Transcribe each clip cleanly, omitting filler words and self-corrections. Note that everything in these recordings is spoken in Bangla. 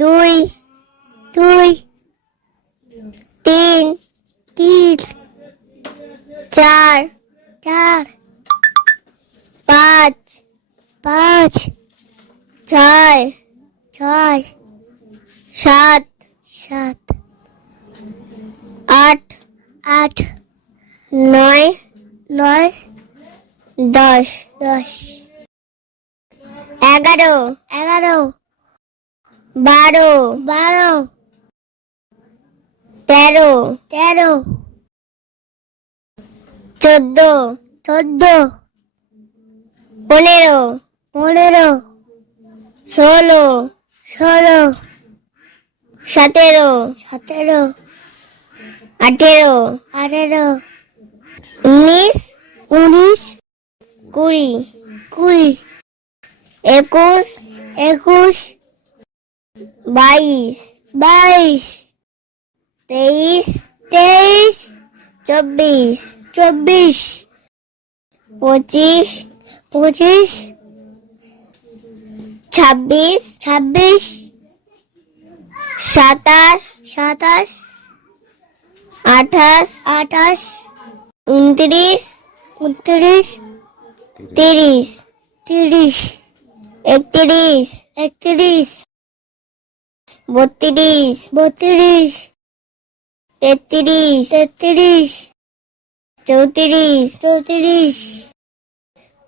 দুই, তিন, চার, পাঁচ, ছয়, সাত, আট, নয়, 10, 11, 12, 13, 14, 15, 16, 17, 18, 19, 20, 21, 22, 23, 24, 25, 26, 27, 28, 29, 30, 31, 32,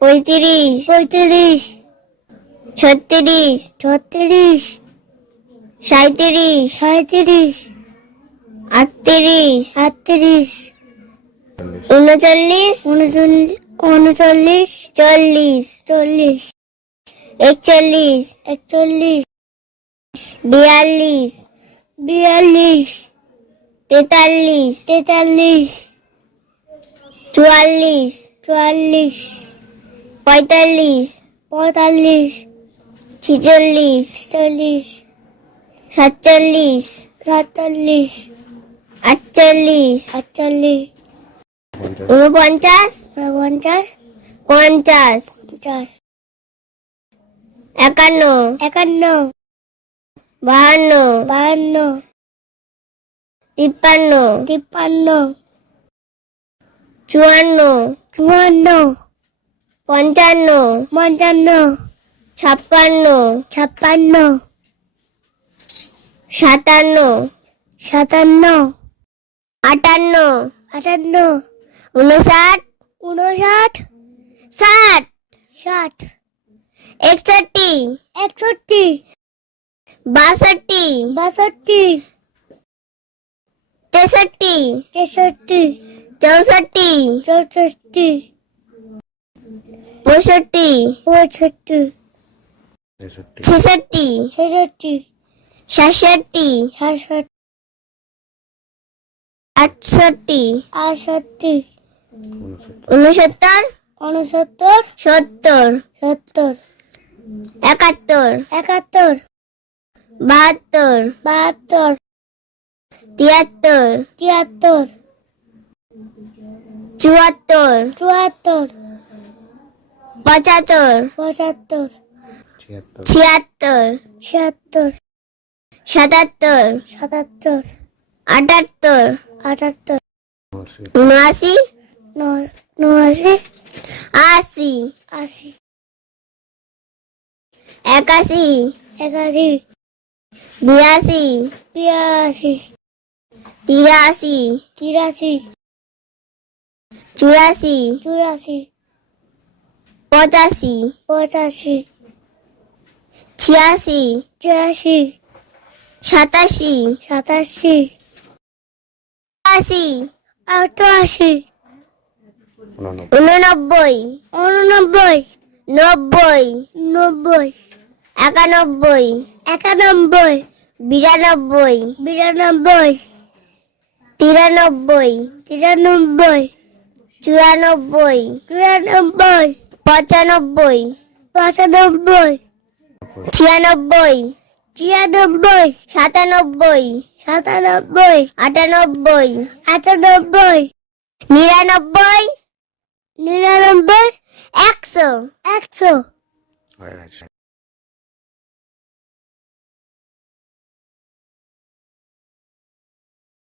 33, 34, 35, 36, 37, 38, 39, 40, 41, 42, 43, 44, 45, 46, 47, 48, 49, 50, 51, 52, 53, 54, 55, 56, 57, 58, 59, 60, 61, 62, 63, 64, 65, 66, 67, 68, 69, 70, 71, 72, 73, 74, 75, 76, 77, 78, 79, 80, 81, 82, 83, 84, 85, 86, 87, 88, 89, 90, 91, 92, 93, 94, 95, 96, 97, 98, 99, 100